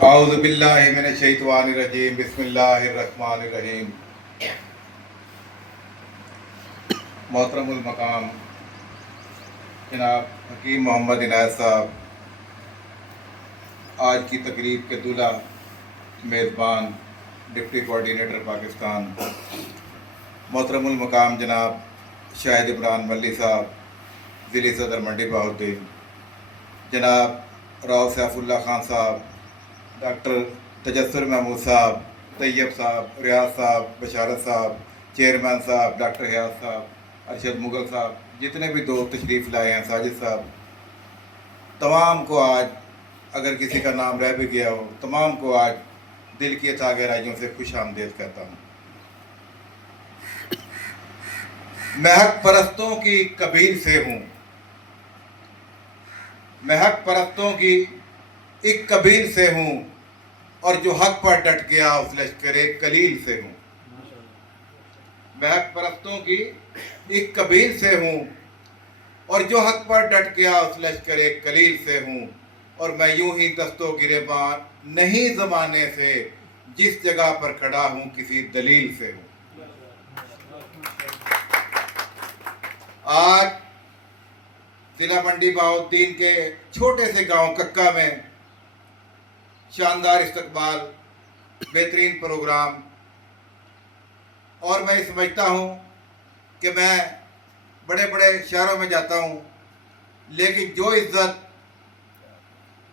اعوذ باللہ من الشیطان الرجیم بسم اللہ الرحمن الرحیم۔ محترم المقام جناب حکیم محمد عنایت صاحب، آج کی تقریب کے دولہا میزبان ڈپٹی کوآرڈینیٹر پاکستان، محترم المقام جناب شاہد عمران ملی صاحب، ضلعی صدر منڈی بہاؤالدین، جناب راؤ سیف اللہ خان صاحب، ڈاکٹر تجسر محمود صاحب، طیب صاحب، ریاض صاحب، بشارت صاحب، چیئرمین صاحب، ڈاکٹر حیاض صاحب، ارشد مغل صاحب، جتنے بھی دوست تشریف لائے ہیں، ساجد صاحب، تمام کو آج اگر کسی کا نام رہ بھی گیا ہو، تمام کو آج دل کی اتھا گہرائیوں سے خوش آمدید کہتا ہوں۔ میں حق پرستوں کی قبیل سے ہوں، میں حق پرستوں کی ایک قبیل سے ہوں، اور جو حق پر ڈٹ گیا اس لشکر قلیل سے ہوں۔ میں حق پرستوں کی ایک قبیل سے ہوں، اور جو حق پر ڈٹ گیا اس لشکر قلیل سے ہوں، اور میں یوں ہی دست و گریباں نہیں زمانے سے، جس جگہ پر کھڑا ہوں کسی دلیل سے ہوں۔ آج ضلع منڈی بہاؤالدین کے چھوٹے سے گاؤں ککا میں شاندار استقبال، بہترین پروگرام، اور میں یہ سمجھتا ہوں کہ میں بڑے بڑے شہروں میں جاتا ہوں، لیکن جو عزت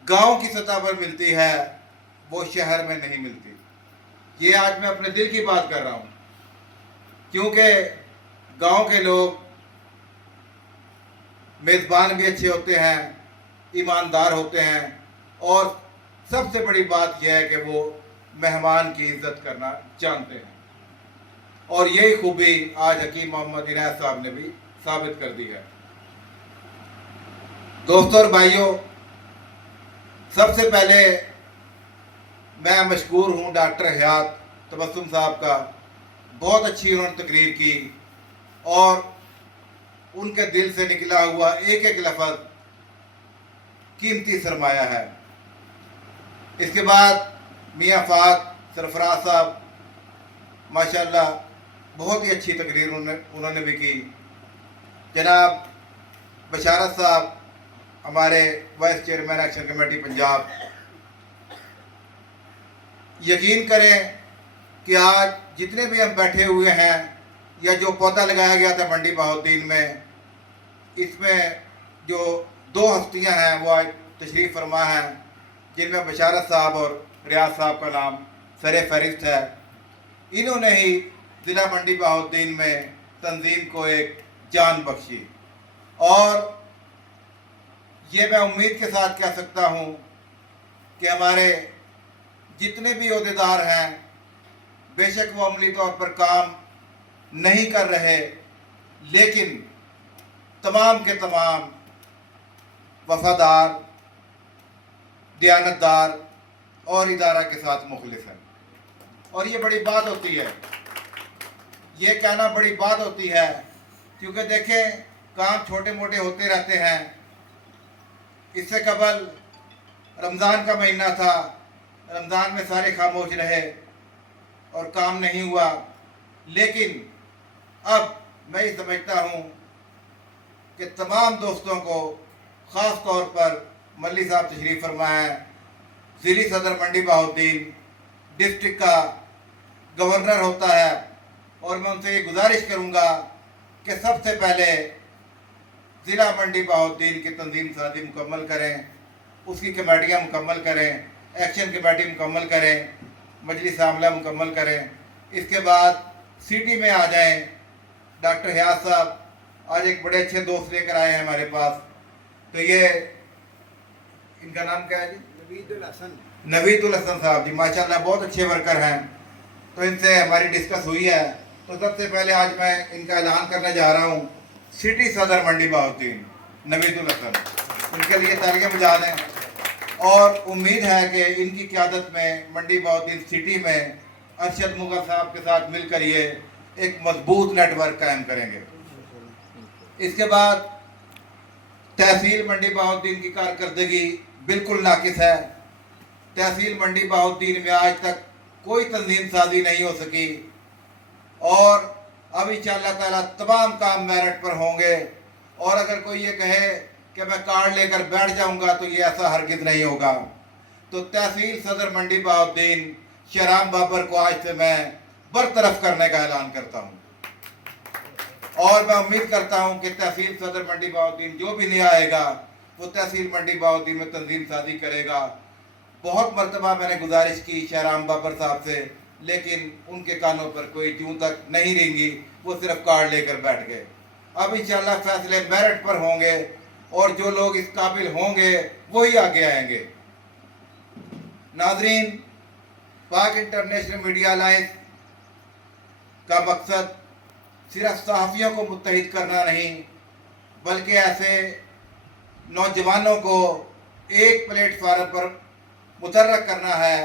گاؤں کی سطح پر ملتی ہے وہ شہر میں نہیں ملتی۔ یہ آج میں اپنے دل کی بات کر رہا ہوں، کیونکہ گاؤں کے لوگ میزبان بھی اچھے ہوتے ہیں، ایماندار ہوتے ہیں، اور سب سے بڑی بات یہ ہے کہ وہ مہمان کی عزت کرنا جانتے ہیں، اور یہی خوبی آج حکیم محمد عنایت صاحب نے بھی ثابت کر دی ہے۔ دوستوں اور بھائیوں، سب سے پہلے میں مشکور ہوں ڈاکٹر حیات تبسم صاحب کا، بہت اچھی انہوں نے تقریر کی، اور ان کے دل سے نکلا ہوا ایک ایک لفظ قیمتی سرمایہ ہے۔ اس کے بعد میاں فہد سرفراز صاحب، ماشاءاللہ بہت ہی اچھی تقریر انہوں نے بھی کی۔ جناب بشارت صاحب، ہمارے vice chairman action committee Punjab, یقین کریں کہ آج جتنے بھی ہم بیٹھے ہوئے ہیں، یا جو پودا لگایا گیا تھا منڈی بہاؤالدین میں، اس میں جو دو ہستیاں ہیں وہ آج تشریف فرما ہیں، جن میں بشارت صاحب اور ریاض صاحب کا نام سر فہرست ہے۔ انہوں نے ہی ضلع منڈی بہاؤالدین میں تنظیم کو ایک جان بخشی، اور یہ میں امید کے ساتھ کہہ سکتا ہوں کہ ہمارے جتنے بھی عہدیدار ہیں، بے شک وہ عملی طور پر کام نہیں کر رہے، لیکن تمام کے تمام وفادار، دیانتدار اور ادارہ کے ساتھ مخلص ہیں، اور یہ بڑی بات ہوتی ہے، یہ کہنا بڑی بات ہوتی ہے، کیونکہ دیکھیں کام چھوٹے موٹے ہوتے رہتے ہیں۔ اس سے قبل رمضان کا مہینہ تھا، رمضان میں سارے خاموش رہے اور کام نہیں ہوا، لیکن اب میں یہ سمجھتا ہوں کہ تمام دوستوں کو، خاص طور پر ملی صاحب تشریف فرمائے ہیں، ضلعی صدر منڈی بہاؤالدین، ڈسٹرکٹ کا گورنر ہوتا ہے، اور میں ان سے یہ گزارش کروں گا کہ سب سے پہلے ضلع منڈی بہاؤالدین کی تنظیم سازی مکمل کریں، اس کی کمیٹیاں مکمل کریں، ایکشن کمیٹی مکمل کریں، مجلس عاملہ مکمل کریں، اس کے بعد سٹی میں آ جائیں۔ ڈاکٹر حیاض صاحب آج ایک بڑے اچھے دوست لے کر آئے ہیں ہمارے پاس، تو یہ ان کا نام کیا ہے جی؟ نوید الحسن صاحب جی، ماشاءاللہ بہت اچھے ورکر ہیں، تو ان سے ہماری ڈسکس ہوئی ہے۔ تو سب سے پہلے آج میں ان کا اعلان کرنے جا رہا ہوں، سٹی صدر منڈی بہاؤالدین نوید الحسن، ان کے لیے تالیاں بجا دیں، اور امید ہے کہ ان کی قیادت میں منڈی بہاؤالدین سٹی میں ارشد مغل صاحب کے ساتھ مل کر یہ ایک مضبوط نیٹ ورک قائم کریں گے۔ اس کے بعد तहसील मंडी बहाउद्दीन की कारकर्दगी बिल्कुल नाकिस है। तहसील मंडी बहाउद्दीन में आज तक कोई तंजीम साजी नहीं हो सकी और अब इंशाअल्लाह ताला तमाम काम मेरिट पर होंगे। और अगर कोई ये कहे कि मैं कार्ड लेकर बैठ जाऊंगा तो ये ऐसा हरगिज नहीं होगा। तो तहसील सदर मंडी बहाउद्दीन शहराम बाबर को आज से मैं बरतरफ करने का ऐलान करता हूँ और मैं उम्मीद करता हूँ कि तहसील सदर मंडी बहाउद्दीन जो भी नया आएगा वो तहसील मंडी बहाउद्दीन में तंजीम साजी करेगा। बहुत मरतबा मैंने गुजारिश की शहराम बाबर साहब से, लेकिन उनके कानों पर कोई जूं तक नहीं रेंगी, वो सिर्फ कार्ड लेकर बैठ गए। अब इंशाअल्लाह फैसले मेरिट पर होंगे और जो लोग इस काबिल होंगे वही आगे आएंगे। नाजरीन, पाक इंटरनेशनल मीडिया अलायंस का मकसद सिर्फ सहाफ़ियों को मुत्तहिद करना नहीं, बल्कि ऐसे नौजवानों को एक प्लेटफार्म पर मुतर्रक करना है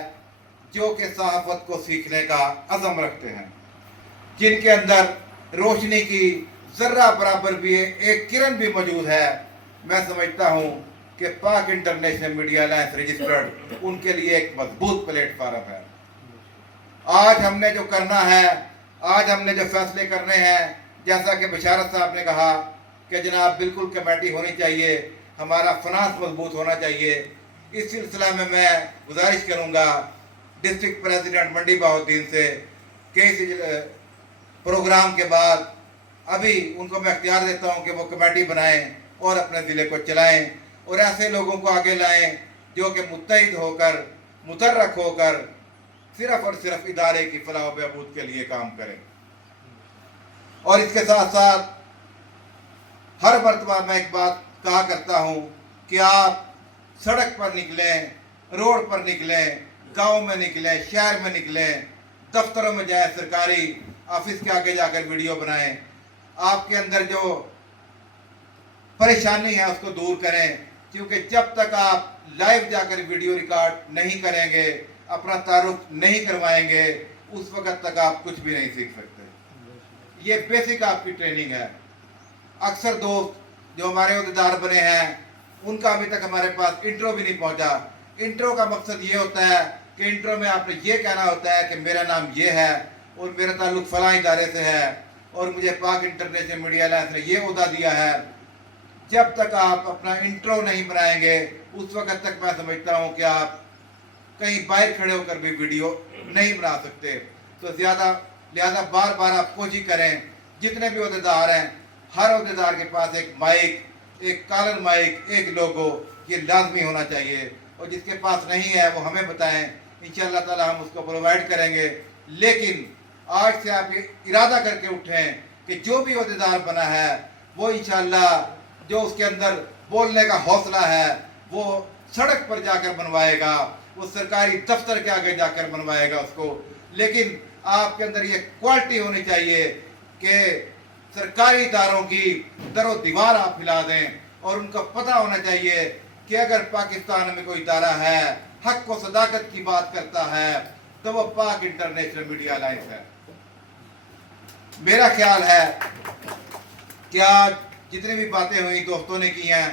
जो कि सहाफ़त को सीखने का अज़म रखते हैं, जिनके अंदर रोशनी की ज़र्रा बराबर भी एक किरण भी मौजूद है। मैं समझता हूँ कि पाक इंटरनेशनल मीडिया अलायंस रजिस्टर्ड उनके लिए एक मजबूत प्लेटफार्म है। आज हमने जो करना है, आज हमने जो फैसले करने हैं, जैसा कि बशारत साहब ने कहा कि जनाब बिल्कुल कमेटी होनी चाहिए, हमारा फाइनेंस मजबूत होना चाहिए। इस सिलसिला में मैं गुजारिश करूंगा डिस्ट्रिक्ट प्रेसिडेंट मंडी बहाउद्दीन से कि इस प्रोग्राम के बाद अभी उनको मैं अख्तियार देता हूं कि वो कमेटी बनाएं और अपने ज़िले को चलाएं और ऐसे लोगों को आगे लाएं जो कि मुत्तहिद होकर, मुतर्रक होकर सिर्फ और सिर्फ इदारे की फलाह व बहबूद के लिए काम करें। और इसके साथ साथ हर मरतबा मैं एक बात कहा करता हूँ कि आप सड़क पर निकलें, रोड पर निकलें, गांव में निकलें, शहर में निकलें, दफ्तरों में जाएं, सरकारी ऑफिस के आगे जाकर वीडियो बनाएं। आपके अंदर जो परेशानी है उसको दूर करें, क्योंकि जब तक आप लाइव जाकर वीडियो रिकॉर्ड नहीं करेंगे, अपना तारुफ नहीं करवाएंगे, उस वक्त तक आप कुछ भी नहीं सीख सकते। ये बेसिक आपकी ट्रेनिंग है। अक्सर दोस्त जो हमारे अहदेदार बने हैं उनका अभी तक हमारे पास इंट्रो भी नहीं पहुंचा। इंट्रो का मकसद ये होता है कि इंट्रो में आपने ये कहना होता है कि मेरा नाम ये है और मेरा ताल्लुक फलां इदारे से है और मुझे पाक इंटरनेशनल मीडिया अलायंस ने ये ओहदा दिया है। जब तक आप अपना इंट्रो नहीं बनाएंगे उस वक्त तक मैं समझता हूँ कि आप कहीं बाहर खड़े होकर भी वीडियो नहीं बना सकते। तो लिहाजा बार बार आप कोशिश करें, जितने भी अहदेदार हैं हर अहदेदार के पास एक माइक, एक कॉलर माइक, एक लोगो, ये लाजमी होना चाहिए। और जिसके पास नहीं है वो हमें बताएं, इंशाअल्लाह ताला हम उसको प्रोवाइड करेंगे। लेकिन आज से आप ये इरादा करके उठें कि जो भी अहदेदार बना है वो इंशाअल्लाह जो उसके अंदर बोलने का हौसला है वो सड़क पर जाकर बनवाएगा, वो सरकारी दफ्तर के आगे जाकर बनवाएगा उसको। लेकिन आपके अंदर ये क्वालिटी होनी चाहिए कि सरकारी इदारों की दरो दीवार आप हिला दें और उनको पता होना चाहिए कि अगर पाकिस्तान में कोई इदारा है, हक व सदाकत की बात करता है, तो वो पाक इंटरनेशनल मीडिया अलायंस है। मेरा ख्याल है कि आज जितनी भी बातें हुई दोस्तों ने की हैं,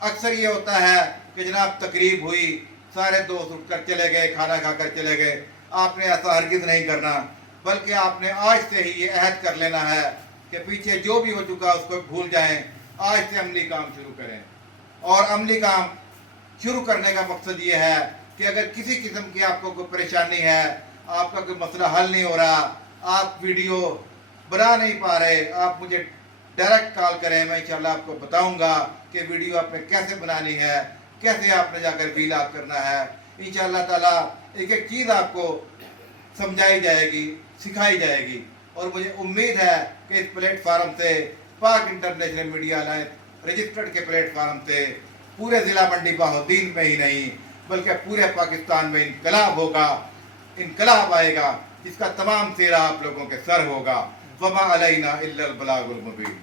अक्सर ये होता है कि जनाब तकरीब हुई, सारे दोस्त उठकर चले गए, खाना खाकर चले गए। आपने ऐसा हरगिज नहीं करना, बल्कि आपने आज से ही ये अहद कर लेना है कि पीछे जो भी हो चुका उसको भूल जाएं, आज से अमली काम शुरू करें। और अमली काम शुरू करने का मकसद ये है कि अगर किसी किस्म की आपको कोई परेशानी है, आपका कोई मसला हल नहीं हो रहा, आप वीडियो बना नहीं पा रहे, आप मुझे डायरेक्ट कॉल करें, मैं इंशाल्लाह आपको बताऊंगा कि वीडियो आपने कैसे बनानी है, कैसे आपने जाकर वीलॉग करना है। इंशाअल्लाह ताला एक एक चीज़ आपको समझाई जाएगी, सिखाई जाएगी। और मुझे उम्मीद है कि इस प्लेटफार्म से, पाक इंटरनेशनल मीडिया अलायंस रजिस्टर्ड के प्लेटफार्म से पूरे ज़िला मंडी बहाउद्दीन में ही नहीं बल्कि पूरे पाकिस्तान में इनकलाब होगा, इनकलाब आएगा, जिसका तमाम सेहरा आप लोगों के सर होगा। वमा अलैना इल्लल बलागुल मुबीन।